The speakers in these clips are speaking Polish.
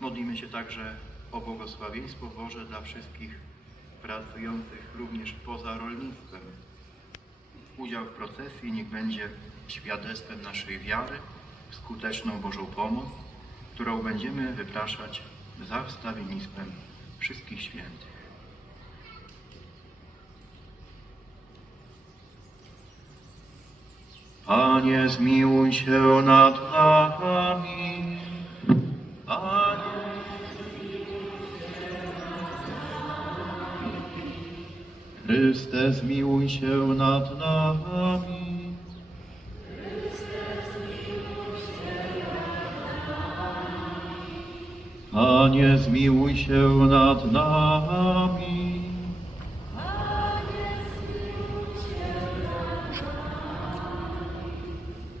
Modlimy się także o błogosławieństwo Boże dla wszystkich pracujących również poza rolnictwem. Udział w procesji niech będzie świadectwem naszej wiary skuteczną Bożą pomoc, którą będziemy wypraszać za wstawiennictwem wszystkich świętych. Panie, zmiłuj się nad nami. Chryste, zmiłuj się nad nami. Panie, zmiłuj się nad nami.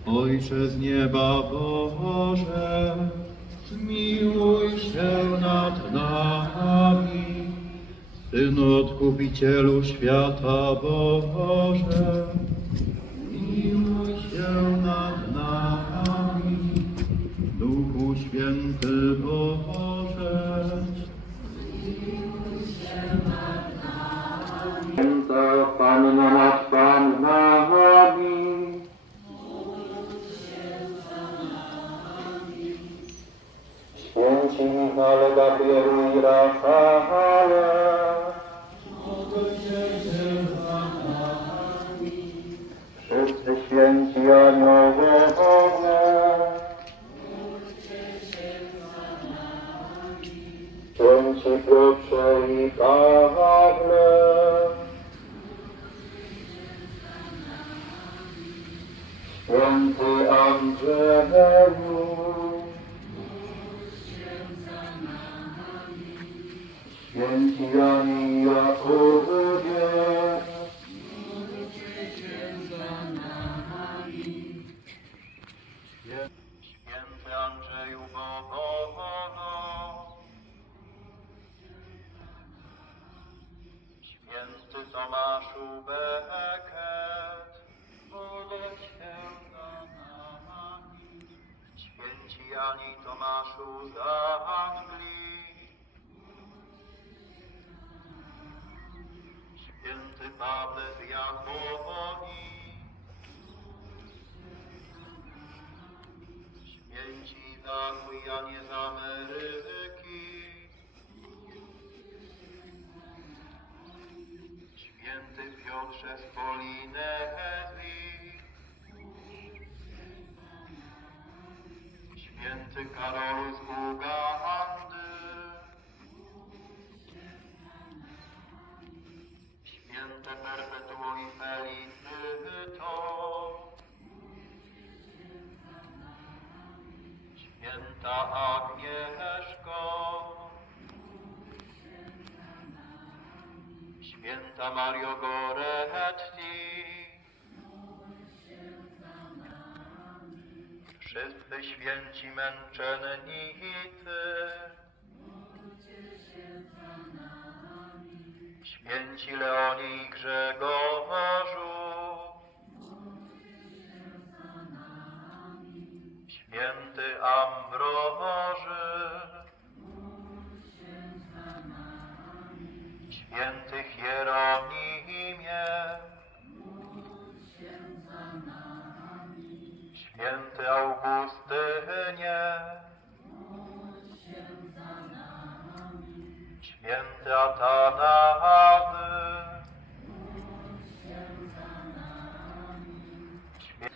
Ojcze z nieba Boże, zmiłuj się nad nami. Synu Odkupicielu świata Boże, Święci Piotrze i Nami. Święci Jani Tomaszu Anglii, Święty Pawle z Japonii, Święci Izaku i Janie z Ameryki, Święty Piotrze z Polinezji, Święty Karolu z Ugandy, Święte Perpetuo i Felicito, Święta Agnieszko, Święta Mario Goretti, wszyscy święci męczennicy, święci Leonie i Grzegorzu,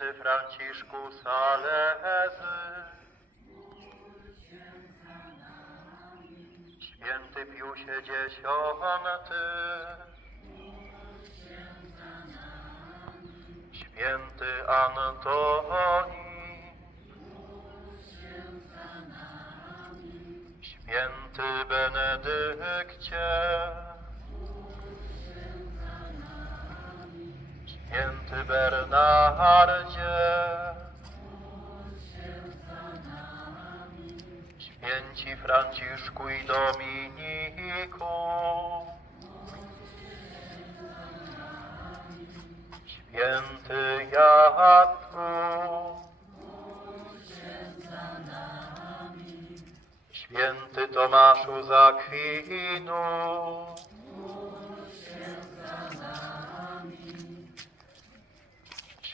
święty Franciszku Salezy, święty Piusie Dziesiąty, święty Antoni, święty Benedykcie, święty Bernardzie, święci Franciszku i Dominiku, święty Jacku, Święty Tomaszu z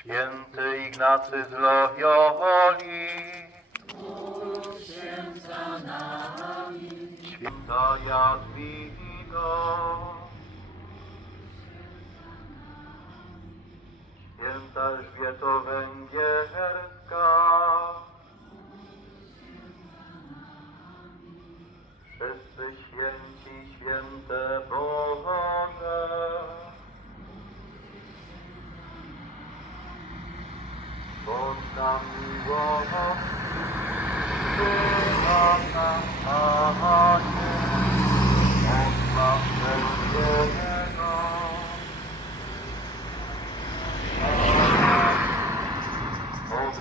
Święty Ignacy z Loyoli, Święta Jadwigo, Święta Elżbieto Węgierska, Wszyscy święci, święte Boże, bądź nam miłości, nam na Panie, od nas wszelkiego. Od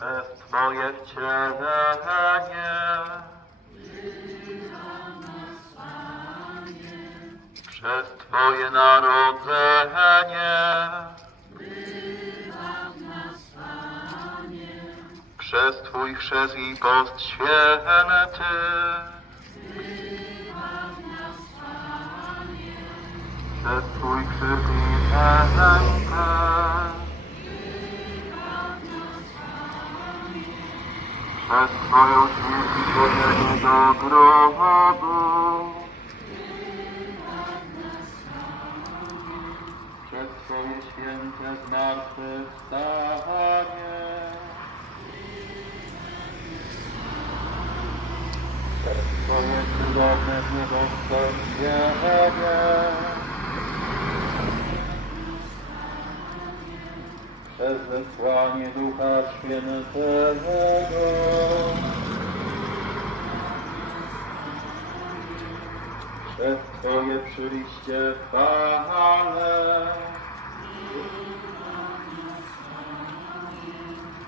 przez Twoje wcielenie, przez Twoje narodzenie, przez Twój chrzest i post święty, przez Twój krzyż i przez Twoją śmierć i chodzenie do grobu, przez Twoje święte zmartwychwstanie, przez Twoje cudowne niebowstąpienie, przez wysłanie Ducha Świętego, przez Twoje przyjście chwale,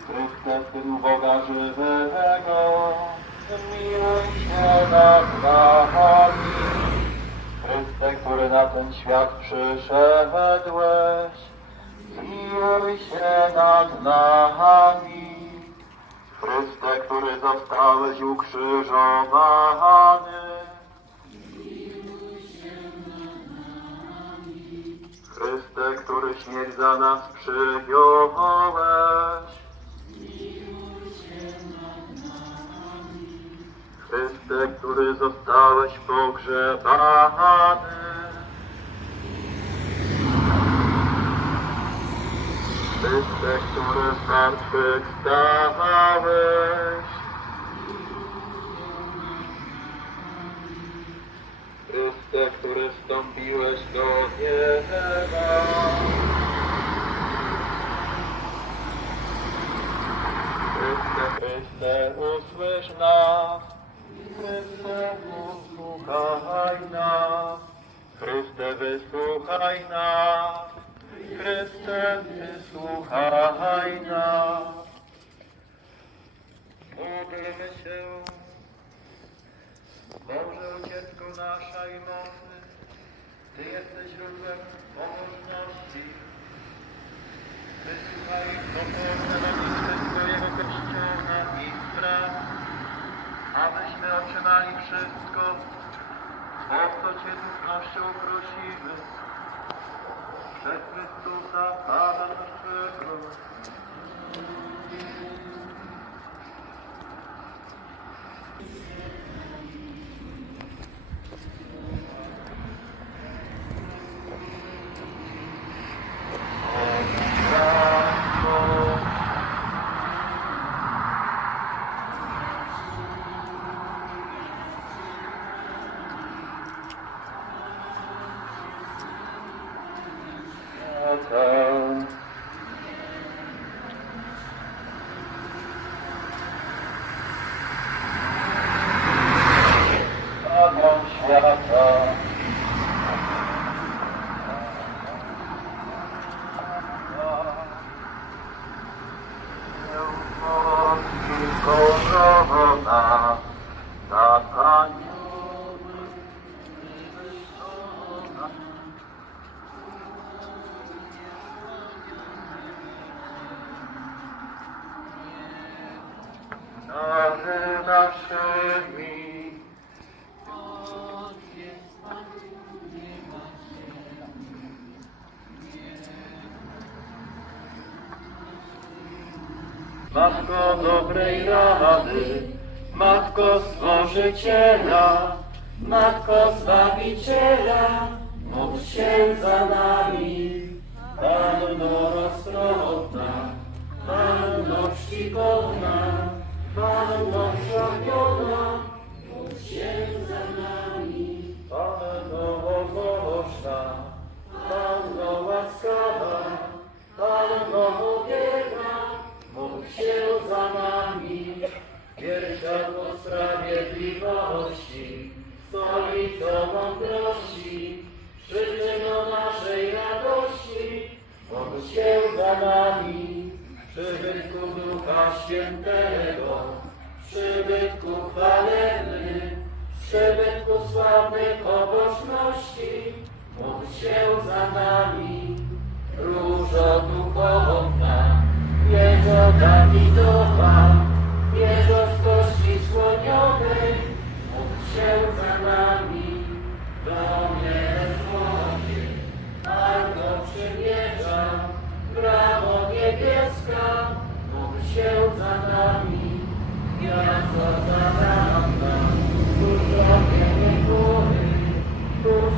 Chryste, Synu Boga żywego, zmiłuj się nad nami. Chryste, który na ten świat przyszedłeś, zmiłuj się nad nami. Chryste, który zostałeś ukrzyżowany, Chryste, który śmierć za nas przyjąłeś, który zmartwychwstałeś, Chryste, Matko dobrej rady, Matko Stworzyciela, Matko Zbawiciela, módl się za nami. Panno roztropna, Panno czcigodna, Panno sławiona, Wierciadło sprawiedliwości, Stolicą mądrości, przyczyną naszej radości, módl się za nami. przybytku Ducha Świętego, przybytku chwalebny, przybytku sławnej pobożności, módl się za nami. Różo duchowna, wieżo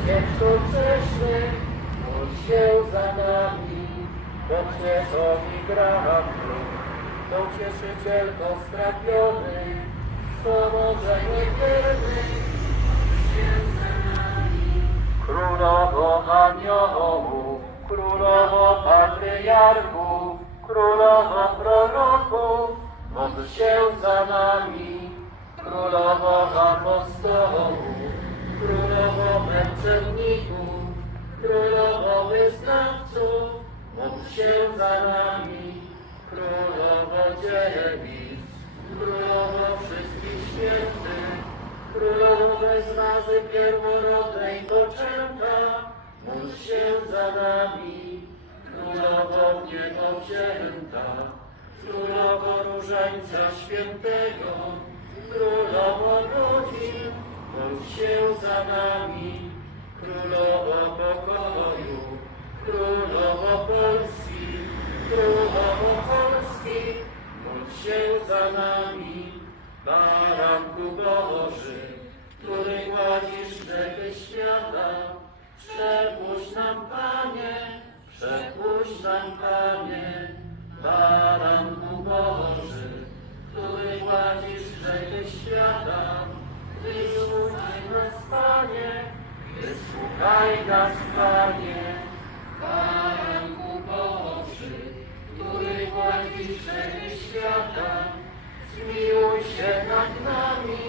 Ucieczką przeszły, módl się za nami. Pocieszowi granatu, Pocieszycielko strapionych, pomożenie wiernych, się za nami. Królowo aniołów, Królowo patriarchów, Królowo proroków, Módl się za nami, Królowo apostołów, Królowo męczenników, Królowo wyznawców, módl się za nami, Królowo dziewic, Królowo wszystkich świętych, Królowo bez razy pierworodnej poczęta, módl się za nami, Królowo niebo wzięta, Królowo Różańca Świętego, Królowo godzin, módl się za nami, Królowo pokoju, Królowo Polski, Królowo Polski, módl się za nami, Baranku Boży, który gładzisz grzechy świata, przepuść nam Panie, przepuść nam Panie, Baranku Boży, który gładzisz grzechy świata, wysłuchaj nas Panie, wysłuchaj nas Panie, Baranku Boży, który gładzisz grzechy świata, zmiłuj się nad nami,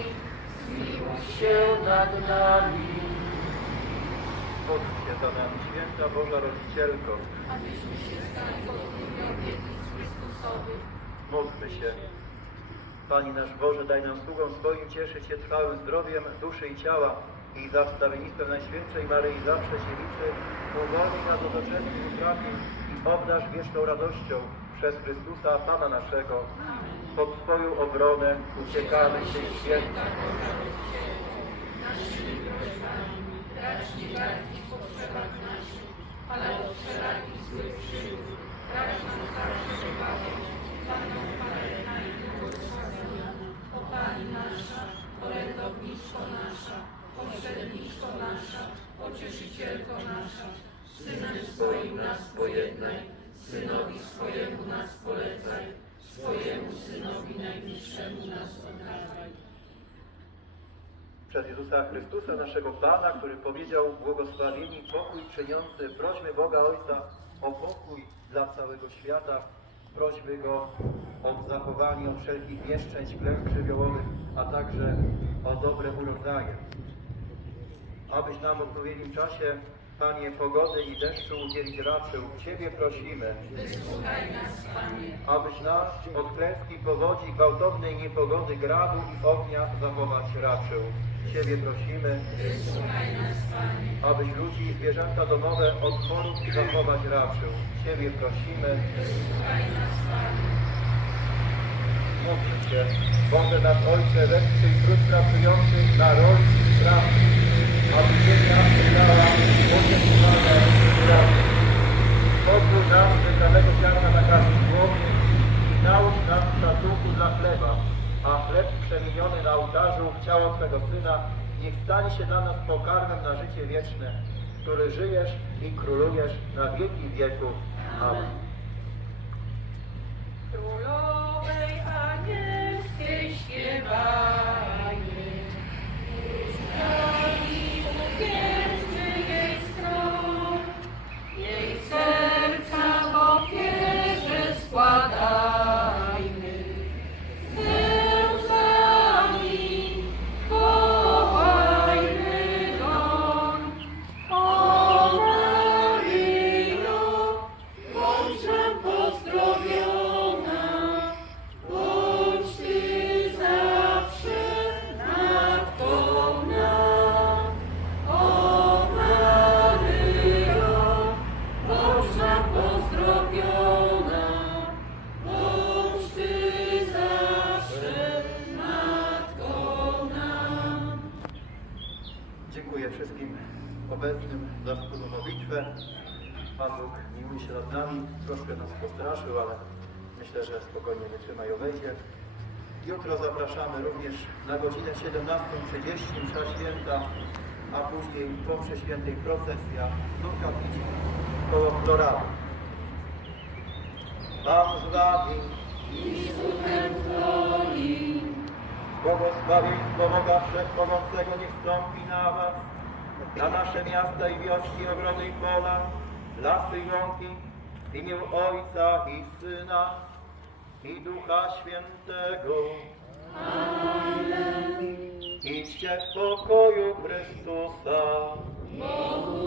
zmiłuj się nad nami. Nami, święta Boża Rodzicielko, abyśmy się stali godnymi obietnic Chrystusowych. Módlmy się. Pani nasz Boże, daj nam sługą swoim cieszyć się trwałym zdrowiem duszy i ciała i za wstawiennictwem Najświętszej Maryi zawsze się liczy, uwolnij nas od oczesnych utrapień i obdarz wieczną radością przez Chrystusa Pana naszego. Pod Twoją obronę uciekamy się święta. Naszymi prośbami racz nie w potrzebach naszych, ale od wszelakich złych przygód racz nam zawsze wybawiać. Panną Palerna i błogosławiona, o Pani nasza, Synem swoim nas pojednaj, Synowi swojemu nas polecaj, swojemu Synowi najbliższemu nas okazaj. Przez Jezusa Chrystusa, naszego Pana, który powiedział błogosławieni pokój czyniący, prośmy Boga Ojca o pokój dla całego świata, prośmy Go o zachowanie od wszelkich nieszczęść, klęsk żywiołowych, a także o dobre urodzenie. abyś nam w odpowiednim czasie, Panie, pogody i deszczu udzielić raczył. Ciebie prosimy. Wysłuchaj nas, Panie. abyś nas od klęski powodzi, gwałtownej niepogody, gradu i ognia zachować raczył. Ciebie prosimy, Wysłuchaj nas, Panie. abyś ludzi i zwierzęta domowe od chorób zachować raczył. Ciebie prosimy, Wysłuchaj nas, Panie. módl się, Boże nasz Ojcze, wesprzyj trud pracujących na roli i pracy, aby pocieszone razy. Pozwól nam wybranego ziarna na każdy człowiek i naucz nas szacunku dla chleba, a chleb przemieniony na ołtarzu w ciało Twego Syna niech stanie się dla nas pokarmem na życie wieczne, który żyjesz i królujesz na wieki wieków. Królowej anielskiej. Obejdzie. Jutro zapraszamy również na godzinę 17.30 msza święta, a później po przeświętej procesja do kaplicy koło Florady. Pan z Wami, I z duchem Twoim. błogosławieństwo Boga Wszechpomocnego niech stąpi na Was, na nasze miasta i wioski, ogrody i pola, lasy i łąki, w imię Ojca i Syna i Ducha Świętego. Amen. Idźcie w pokoju Chrystusa. Bogu